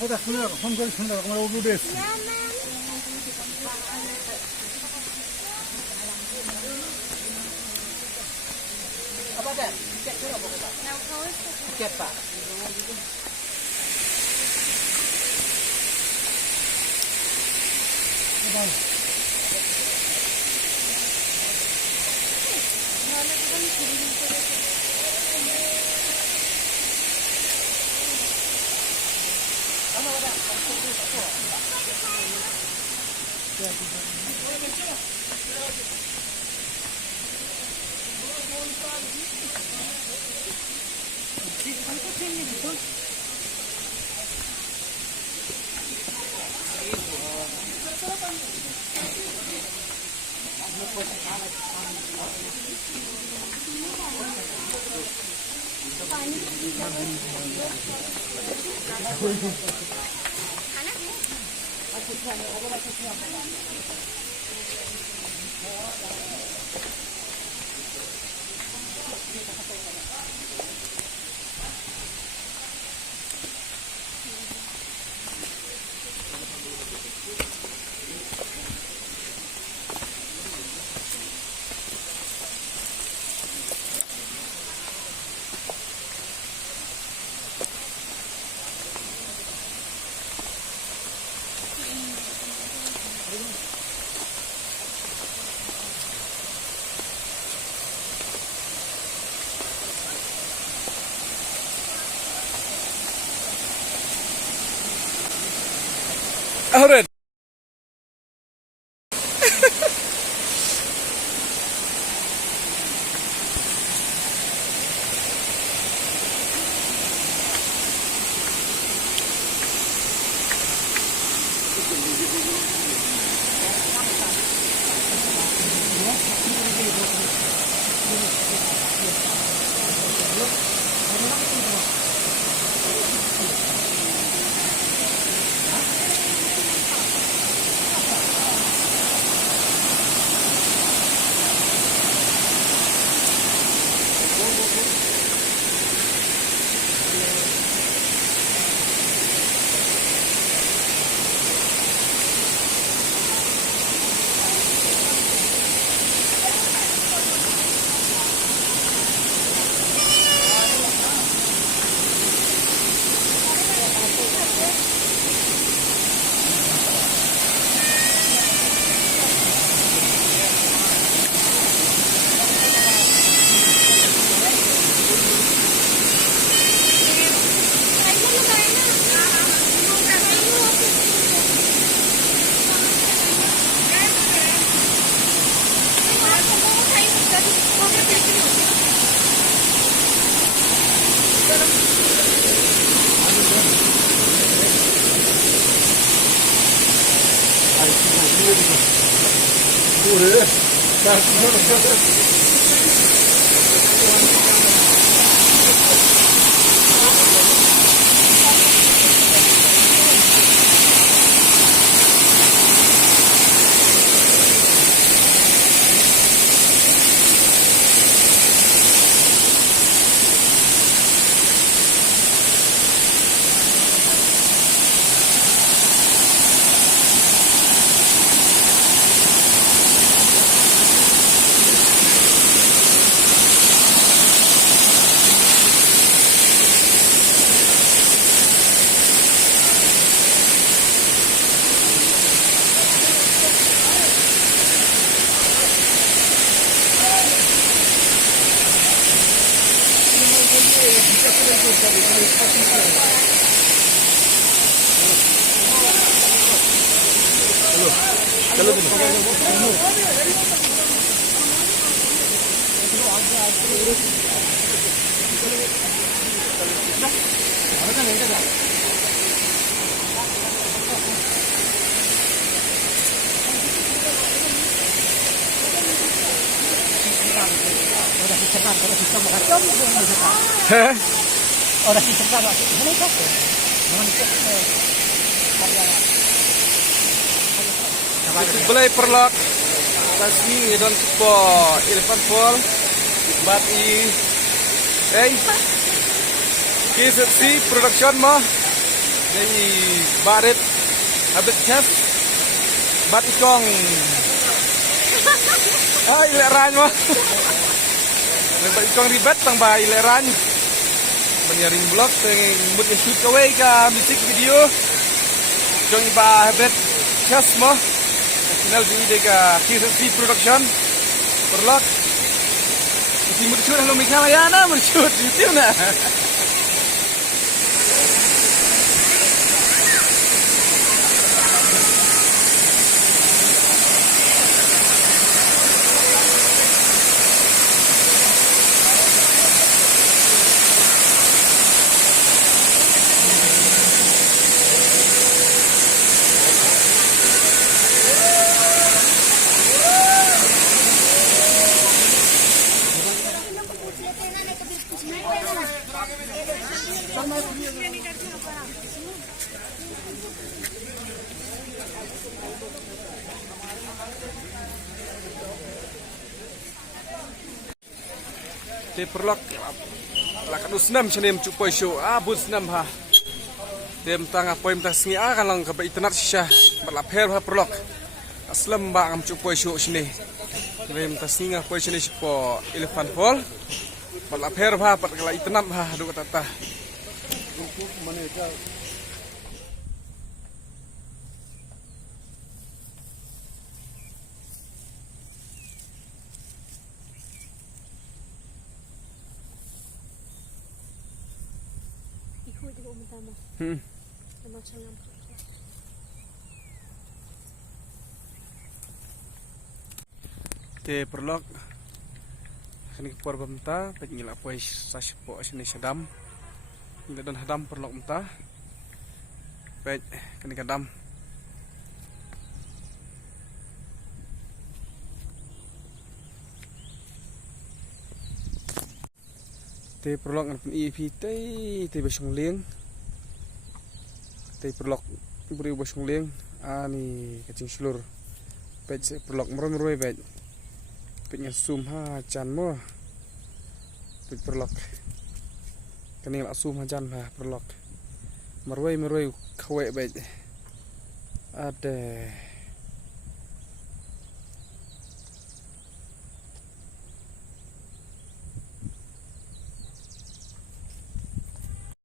কোথায় শুনে রাখো, ফোন করে শুনে রাখো, আমরা উঠে এসছি। Ahora. चलो Ora si cercava, non hai fatto? Belai perlak kasih dan po elephant fall bat I KZC production mah Dari barit habis chef bat ikong ileran mah bat ikong ribet tang ba ileran menyaring blog teng mut shoot away ka music video jong iba habis chef mah channel di deka KCC production perlok si mut shoot halo mikha ya na mut shoot YouTube na. Te perlok lakan usnam chanem cupoi show abut snam ha tem tanga poim ta sngi a kalang ka internet sha balap her ha perlok aslam ba am cupoi show sini tem ta singa poi sini po elephant fall balap her ha pat kala internet ha do kata Te perlok kini por bamta pet ngila poi saspo sini sedam ngila dan hadam perlok mta pet kini kadam te perlok ngan EP te besong lieng te perlok beri besong lieng ani kacing selur pet perlok meron pet penya sum ha chan mo pet perlok kani la sum ha chan ha perlok marwai khawai pet ade